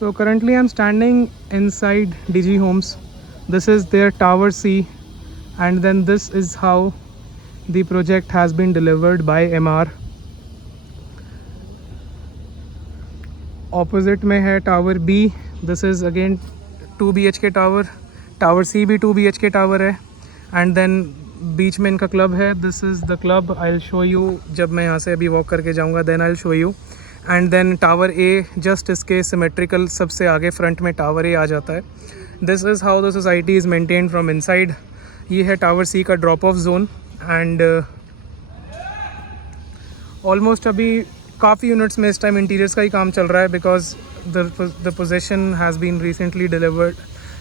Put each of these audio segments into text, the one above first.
So currently I'm standing inside DG Homes. This is their Tower C, and then this is how the project has been delivered by MR. Opposite में है Tower B. This is again 2 BHK tower. Tower C भी 2 BHK tower है. And then बीच में इनका club है. This is the club. I'll show you जब मैं यहाँ से अभी वॉक करके जाऊँगा. Then I'll show you. And then Tower A just इसके symmetrical सबसे आगे फ्रंट में Tower A आ जाता है. This is how the society is maintained from inside. ये है Tower C का drop off zone. And almost अभी काफ़ी यूनिट्स में इस टाइम इंटीरियर्स का ही काम चल रहा है because the position has been recently delivered.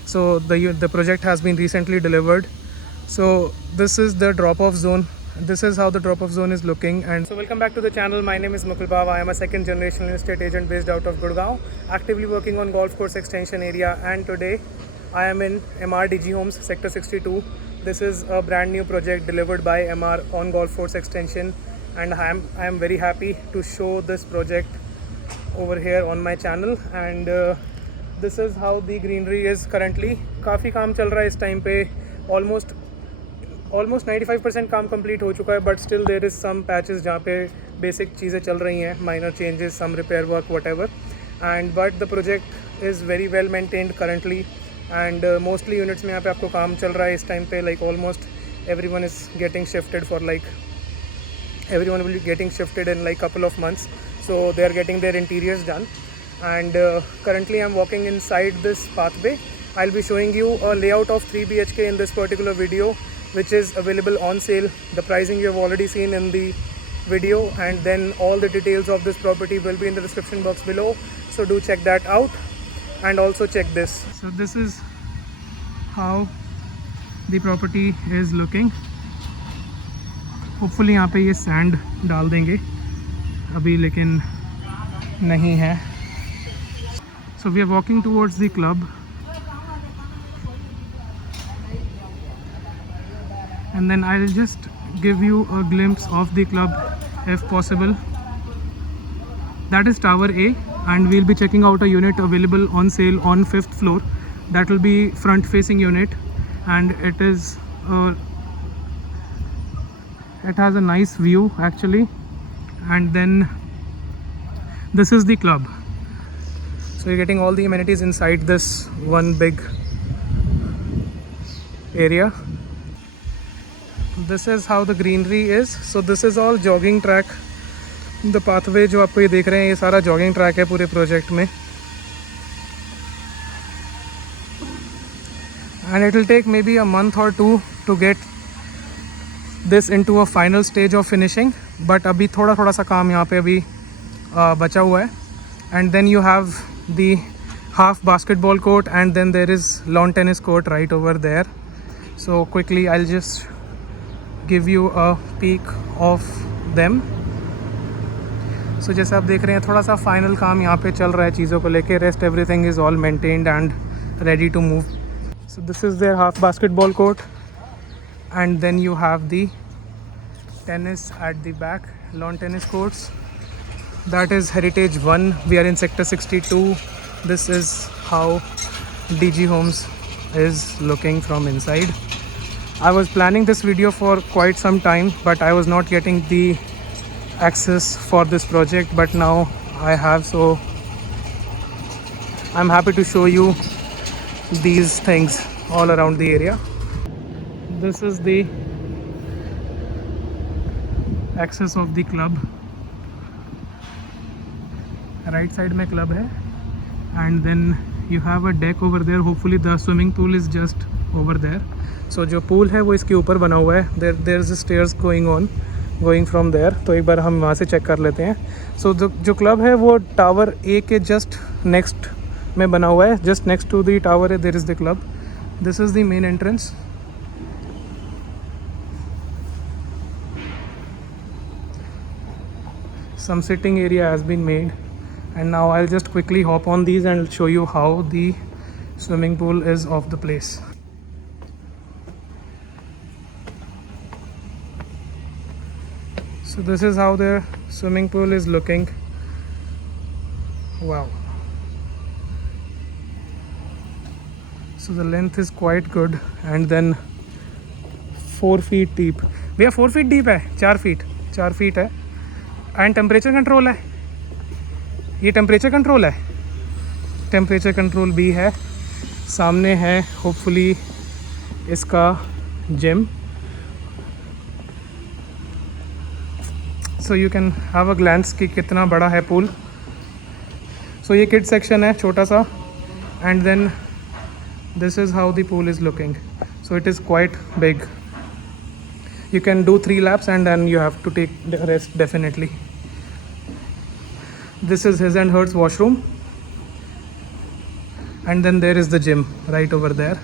So the project has been recently delivered. So this is the drop off zone. This is how the drop-off zone is looking. And so welcome back to the channel. My name is Mukul Bawa. I am a second generation real estate agent based out of Gurgaon, actively working on golf course extension area. And today I am in MRDG Homes, Sector 62. This is a brand new project delivered by MR on golf course extension, and I am very happy to show this project over here on my channel. And this is how the greenery is currently. काफ़ी काम चल रहा है इस time पे. Almost 95% काम complete हो चुका है, but still there is some patches जहाँ पे बेसिक चीज़ें चल रही हैं, minor changes, some repair work, whatever. And but the project is very well maintained currently. And mostly units में यहाँ पे आपको काम चल रहा है इस टाइम पे. Like almost everyone is getting shifted for like everyone will be getting shifted in like couple of months, so they are getting their interiors done. And currently I'm walking inside this pathway. I'll be showing you a layout of 3 BHK in this particular video, which is available on sale. The pricing you have already seen in the video, and then all the details of this property will be in the description box below, so do check that out. And also check this. So this is how the property is looking. Hopefully यहाँ पे ये sand डाल देंगे अभी, लेकिन नहीं है. So we are walking towards the club, and then I'll just give you a glimpse of the club if possible. That is Tower A, and we'll be checking out a unit available on sale on 5th floor. That will be front facing unit, and it has a nice view actually. And then this is the club. So you're getting all the amenities inside this one big area. This is how the greenery is. So this is all jogging track. The pathway जो आपको ये देख रहे हैं, ये सारा jogging track है पूरे प्रोजेक्ट में. And it will take maybe a month or two to get this into a final stage of finishing. But अभी थोड़ा सा काम यहाँ पे अभी बचा हुआ है. And then you have the half basketball court, and then there is lawn tennis court right over there. So quickly I'll just give you a peek of them. So जैसे आप देख रहे हैं, थोड़ा सा फाइनल काम यहाँ पे चल रहा है चीज़ों को लेके. Rest everything is all maintained and ready to move. So this is their half basketball court, and then you have the tennis at the back, lawn tennis courts. That is Heritage 1. We are in Sector 62. This is how DG Homes is looking from inside. I was planning this video for quite some time, but I was not getting the access for this project, but now I have, so I'm happy to show you these things all around the area. This is the access of the club. Right side में club है, and then you have a deck over there. Hopefully the swimming pool is just over there. So जो pool है वो इसके ऊपर बना हुआ है. There's stairs going from there. तो एक बार हम वहाँ से चेक कर लेते हैं. So जो club है वो Tower A के just next में बना हुआ है. Just next to the Tower A there is the club. This is the main entrance. Some sitting area has been made, and now I'll just quickly hop on these and show you how the swimming pool is of the place. So this is how their swimming pool is looking. Wow. So the length is quite good, and then 4 feet deep. भैया 4 feet deep है, 4 feet है, and temperature control है. ये temperature control है, temperature control भी है. सामने है होपफुली इसका gym. So you can have a glance कि कितना बड़ा है पूल. सो ये किड सेक्शन है छोटा सा, and then this is how the pool is looking. So it is quite big. You can do 3 laps and then you have to take the rest definitely. This is his and hers washroom, and then there is the gym right over there.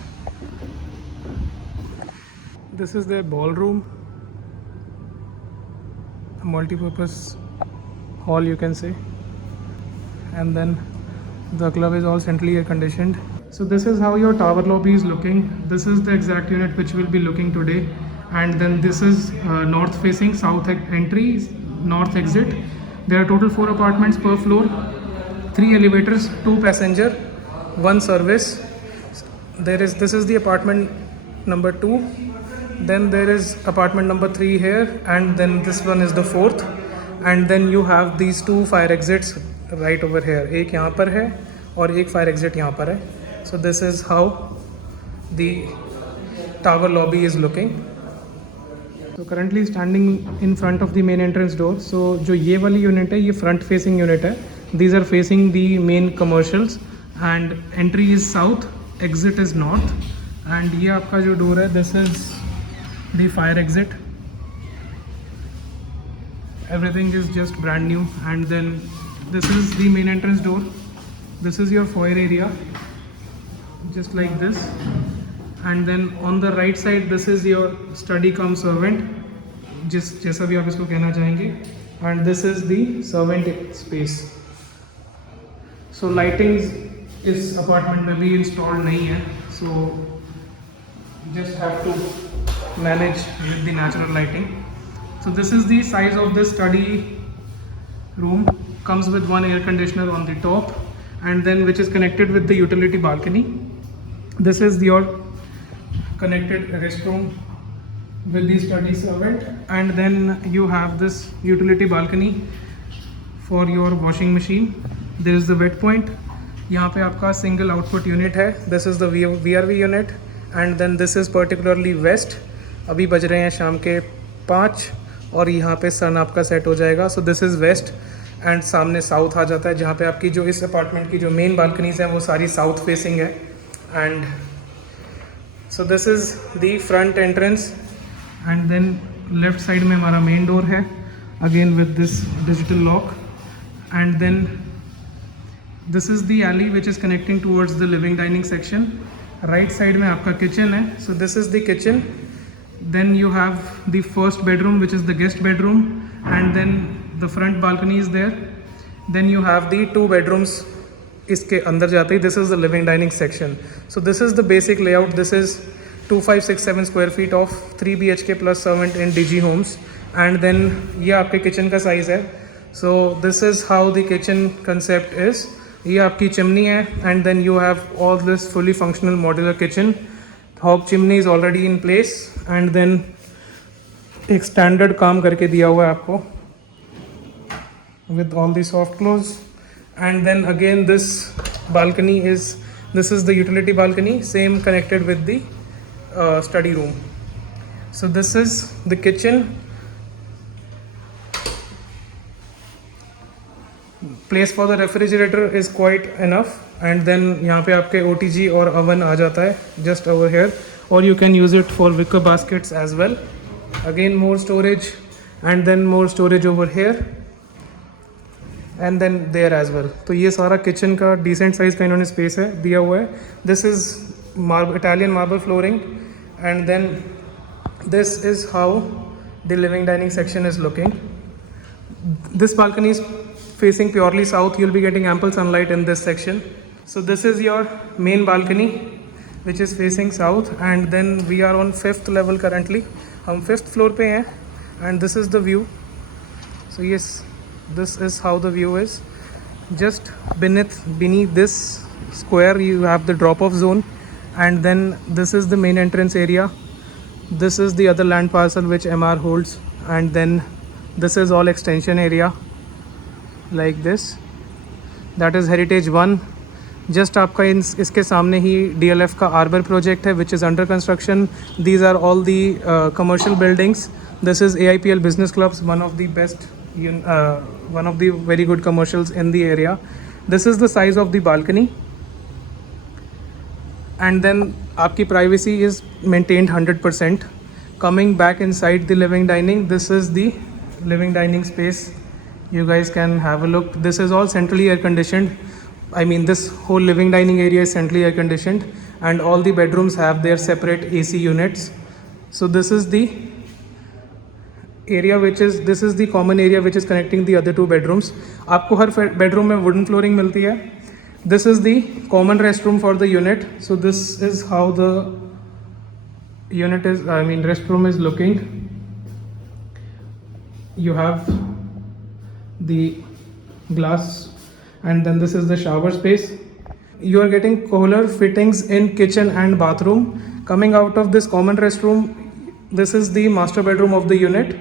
This is their ballroom, a multi-purpose hall you can say, and then the club is all centrally air conditioned. So this is how your tower lobby is looking. This is the exact unit which we'll be looking today, and then this is north facing, south entry, north exit. There are total 4 apartments per floor, 3 elevators, 2 passenger, 1 service. This is the apartment number 2, then there is apartment number 3 here, and then this one is the 4th, and then you have these 2 fire exits right over here. एक यहाँ पर है और एक fire exit यहाँ पर है. So this is how the tower lobby is looking. So currently standing in front of the main entrance door. So जो ये वाली unit है ये front facing unit है. These are facing the main commercials, and entry is south, exit is north, and ये आपका जो door है this is the fire exit. Everything is just brand new, and then this is the main entrance door. This is your foyer area, just like this, and then on the right side this is your study cum servant, जैसा भी आप इसको कहना चाहेंगे, and this is the servant space. So lighting इस apartment में भी install नहीं है, so just have to manage with the natural lighting. So this is the size of this study room. Comes with 1 air conditioner on the top, and then which is connected with the utility balcony. This is your connected restroom with the study servant, and then you have this utility balcony for your washing machine. There is the wet point. यहाँ पे आपका single output unit है. This is the VRV unit, and then this is particularly west. अभी बज रहे हैं शाम के 5 और यहाँ पे सन आपका सेट हो जाएगा. So this is west, and सामने साउथ आ जाता है, जहाँ पे आपकी जो इस अपार्टमेंट की जो मेन बालकनीज हैं वो सारी साउथ फेसिंग है. And so this is the front entrance, and then left side में हमारा मेन डोर है, again with this digital lock, and then this is the alley which is connecting towards the living dining section. Right side में आपका kitchen है. So this is the kitchen. Then you have the first bedroom which is the guest bedroom, and then the front balcony is there. Then you have the 2 bedrooms इसके अंदर जाते ही. This is the living dining section. So this is the basic layout. This is 2567 square feet of 3 BHK plus servant in DG Homes, and then ये आपके kitchen का size है. So this is how the kitchen concept is. ये आपकी chimney है, and then you have all this fully functional modular kitchen. Hob chimney is already in place, and then एक standard काम करके दिया हुआ है आपको with all the soft close. And then again this is the utility balcony, same connected with the study room. So this is the kitchen. Place for the refrigerator is quite enough, and then यहाँ पे आपके OTG और oven आ जाता है just over here, or you can use it for wicker baskets as well. Again more storage, and then more storage over here, and then there as well. तो ये सारा kitchen का डिसेंट साइज़ का इन्होंने space है दिया हुआ है. This is Italian marble flooring, and then this is how the living dining section is looking. This balcony is facing purely south. You'll be getting ample sunlight in this section. So this is your main balcony which is facing south, and then we are on 5th level currently. हम 5th floor पे हैं, and this is the view. So yes, this is how the view is. Just beneath this square you have the drop off zone, and then this is the main entrance area. This is the other land parcel which MR holds, and then this is all extension area like this. That is Heritage 1. Just आपका इसके सामने ही DLF का Arbour project है which is under construction. These are all the commercial buildings. This is AIPL Business Clubs, one of the best, one of the very good commercials in the area. This is the size of the balcony, and then आपकी privacy is maintained 100%. Coming back inside the living dining, this is the living dining space. You guys can have a look. This is all centrally air conditioned. I mean, this whole living dining area is centrally air conditioned, and all the bedrooms have their separate AC units. So this is the area this is the common area which is connecting the other two bedrooms. आपको हर bedroom में wooden flooring मिलती है. This is the common restroom for the unit. So this is how the unit is, I mean restroom is looking. You have the glass, and then this is the shower space. You are getting Kohler fittings in kitchen and bathroom. Coming out of this common restroom, this is the master bedroom of the unit.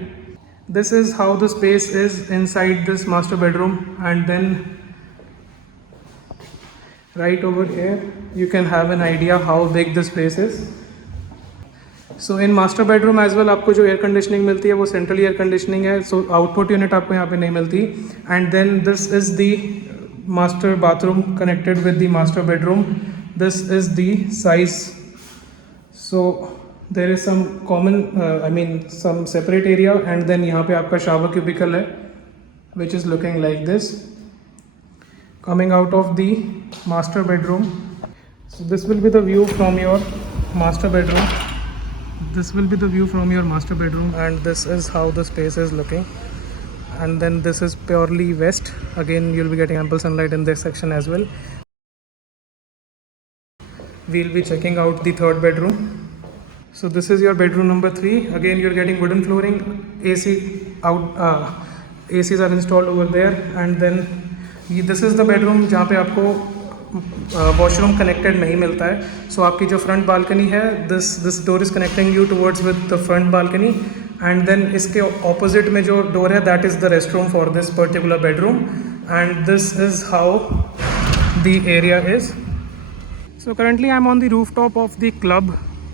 This is how the space is inside this master bedroom, and then right over here you can have an idea how big the space is. So in master bedroom as well आपको जो air conditioning मिलती है वो central air conditioning है. So output unit आपको यहाँ पे नहीं मिलती. And then this is the master bathroom connected with the master bedroom. This is the size. So there is some common some separate area, and then यहाँ पे आपका shower cubicle है which is looking like this. Coming out of the master bedroom, so this will be the view from your master bedroom. This will be the view from your master bedroom, and this is how the space is looking. And then this is purely west. Again, you'll be getting ample sunlight in this section as well. We'll be checking out the third bedroom. So this is your bedroom number 3. Again, you're getting wooden flooring. ACs are installed over there. And then this is the bedroom जहाँ पे आपको washroom connected नहीं मिलता है. So आपकी जो front balcony है, this door is connecting you towards with the front balcony, and then इसके ऑपोजिट में जो डोर है that is the rest room for this particular bedroom, and this is how the area is. So currently I am on the roof top of the club.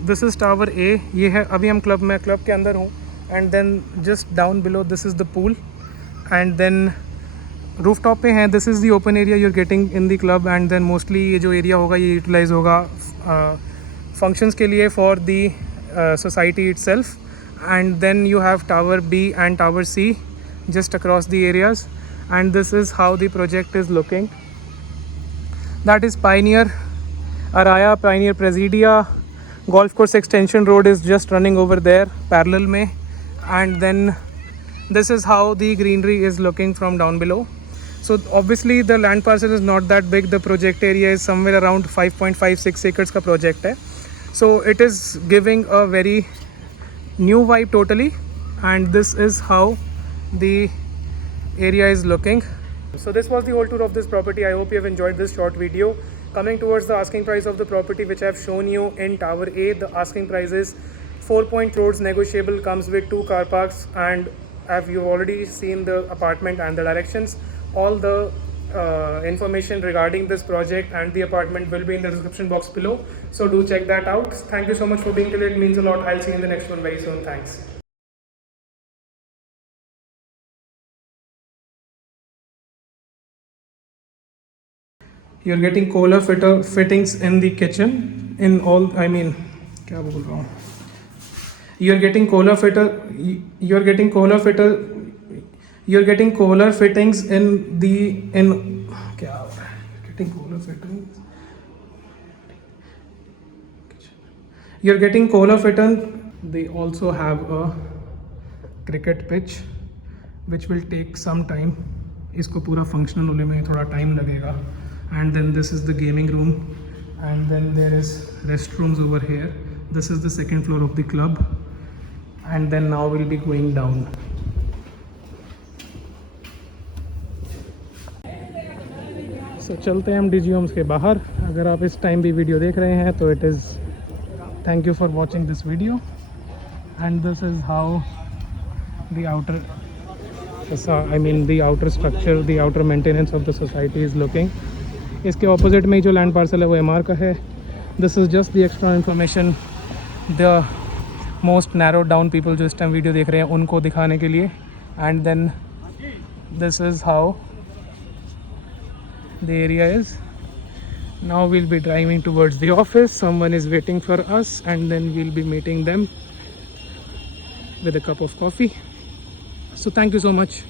This is tower A. ये है, अभी हम club के अंदर हूँ, and then just down below this is the pool, and then roof top पे हैं. This is the open area you are getting in the club, and then mostly ये जो एरिया होगा ये यूटिलाइज होगा फंक्शंस के लिए for the society itself. And then you have tower B and tower C just across the areas, and this is how the project is looking. That is Pioneer Araya, Pioneer Presidia. Golf course extension road is just running over there parallel में, and then this is how the greenery is looking from down below. So obviously the land parcel is not that big. The project area is somewhere around 5.56 acres का project है. So it is giving a very new vibe totally, and this is how the area is looking. So this was the whole tour of this property. I hope you have enjoyed this short video. Coming towards the asking price of the property which I have shown you in Tower A, the asking price is 4 crores negotiable, comes with 2 car parks, and you've already seen the apartment and the directions. All the information regarding this project and the apartment will be in the description box below, so do check that out. Thank you so much for being till. It means a lot. I'll see you in the next one very soon. Thanks. You're getting Kohler fittings in the kitchen, in all, I mean क्या बोल रहा हूँ. You're getting Kohler fittings in क्या हो रहा है. Getting Kohler fittings. You're getting Kohler fitting. They also have a cricket pitch which will take some time. इसको पूरा फंक्शनल होने में थोड़ा टाइम लगेगा. And then this is the gaming room, and then there is restrooms over here. This is the second floor of the club, and then now we'll be going down. So चलते हैं हम डिजी Holmes के बाहर. अगर आप इस time भी video देख रहे हैं तो it is Thank you for watching this video, and this is how the outer the outer structure, the outer maintenance of the society is looking. इसके opposite में जो land parcel है वो MR का है. This is just the extra information the most narrowed down people जो इस time video देख रहे हैं उनको दिखाने के लिए. And then this is how the area is. Now we'll be driving towards the office. Someone is waiting for us, and then we'll be meeting them with a cup of coffee. So thank you so much.